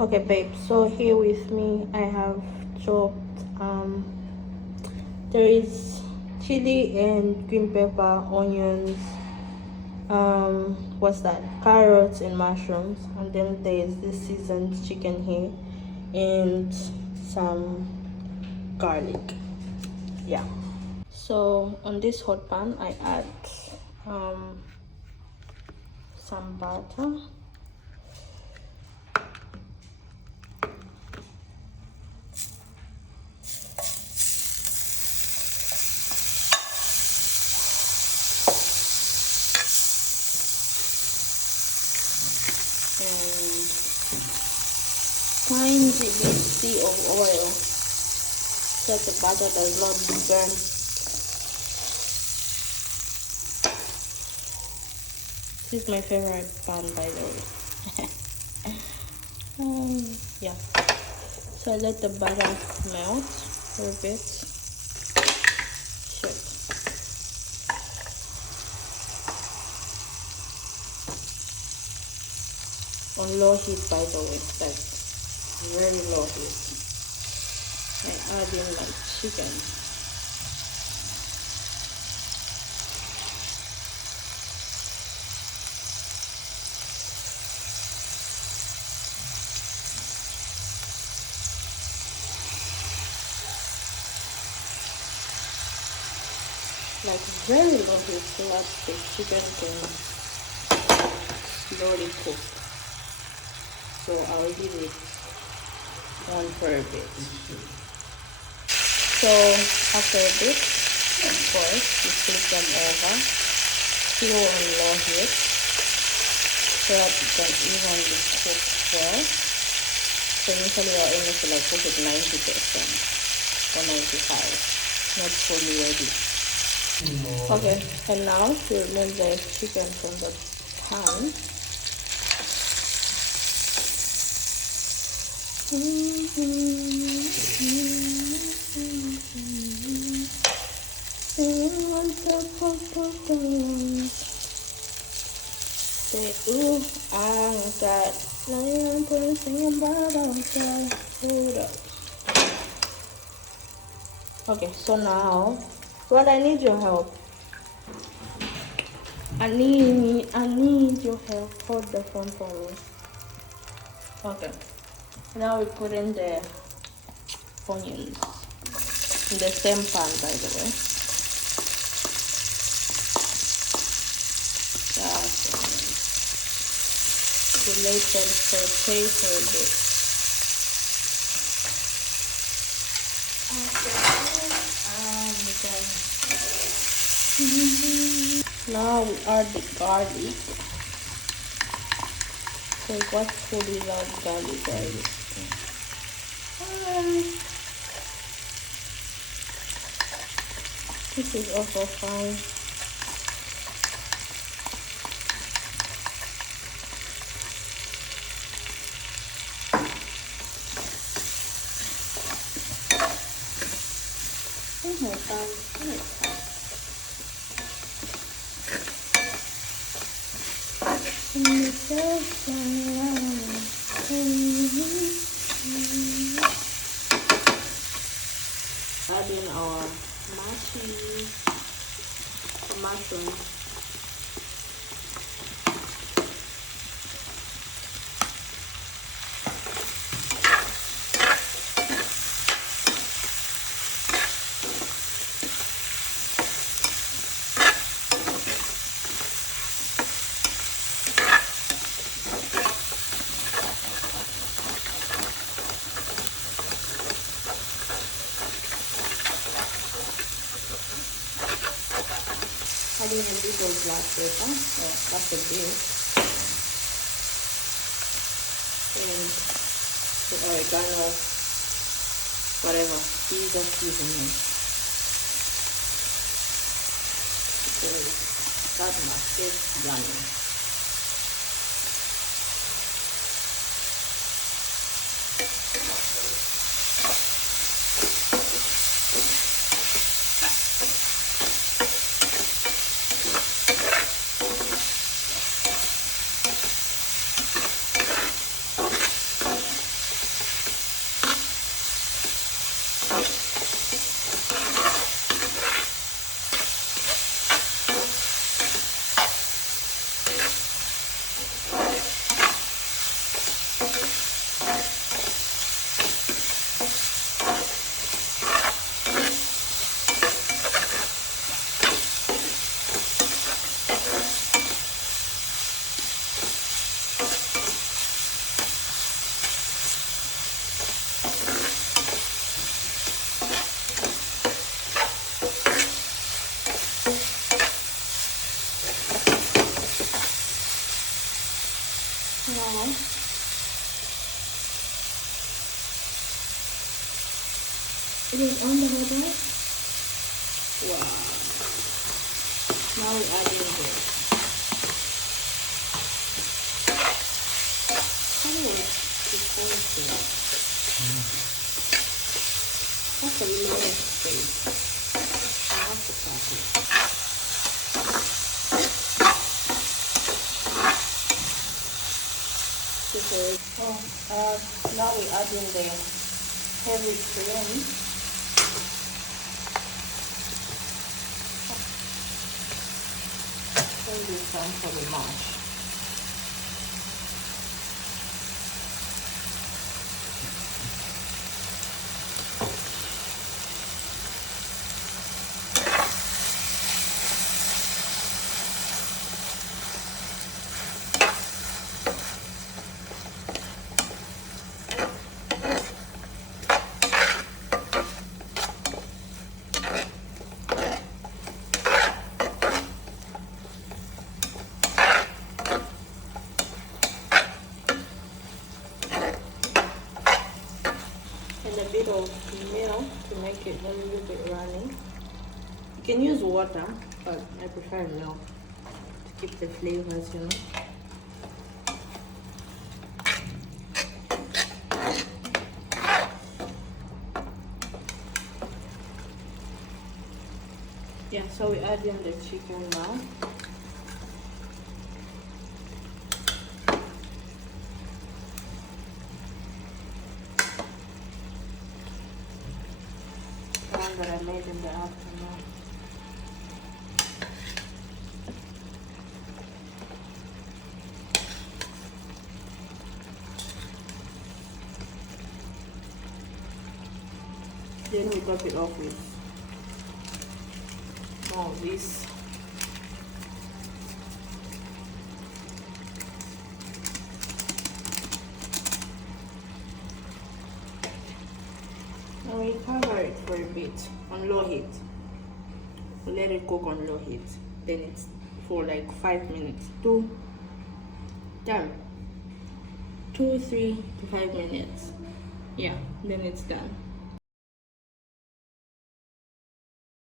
Okay, babe, so here with me I have chopped there is chili and green pepper, onions, what's that, carrots and mushrooms, and then there's this seasoned chicken here and some garlic. Yeah, so on this hot pan I add some butter, and tiny bit of oil so that the butter does not burn. This is my favorite pan, by the way. Yeah, so I let the butter melt for a bit. Shit. On low heat, by the way, like very low heat. I add in my chicken. Like very low heat so that the chicken can slowly cook. So I'll leave it on for a bit. So after a bit, of course, you flip them over, still on low heat, so that you can evenly cook well. So initially I'll aim to like cook it 90% or 95, not fully ready. Okay, and now to remove the chicken from the pan. Okay, so now, well, I need your help. I need your help. Hold the phone for me. Okay. Now we put in the onions in the same pan, by the way. Just to let them saute for a bit. Now we add the garlic. So what food without garlic, right? This is also fine. Oh my God. Add in our mushrooms. Adding a little black pepper, that's a bit, and the oregano, whatever, Caesar seasoning. Because that must get yummy. Now, it is on the butter. Wow. Now we add in this. Oh, it's fancy. That's a lot of space. I have to cut it. Now we add in the heavy cream. This time for the mash. And a bit of milk to make it a little bit runny. You can use water, but I prefer milk to keep the flavors, you know. Yeah, so we add in the chicken now. The one that I made in the afternoon. Then we top it off with more of this. And we cover it for a bit on low heat. We let it cook on low heat. Then it's for like 5 minutes. 2, 3 to 5 minutes. Yeah, then it's done.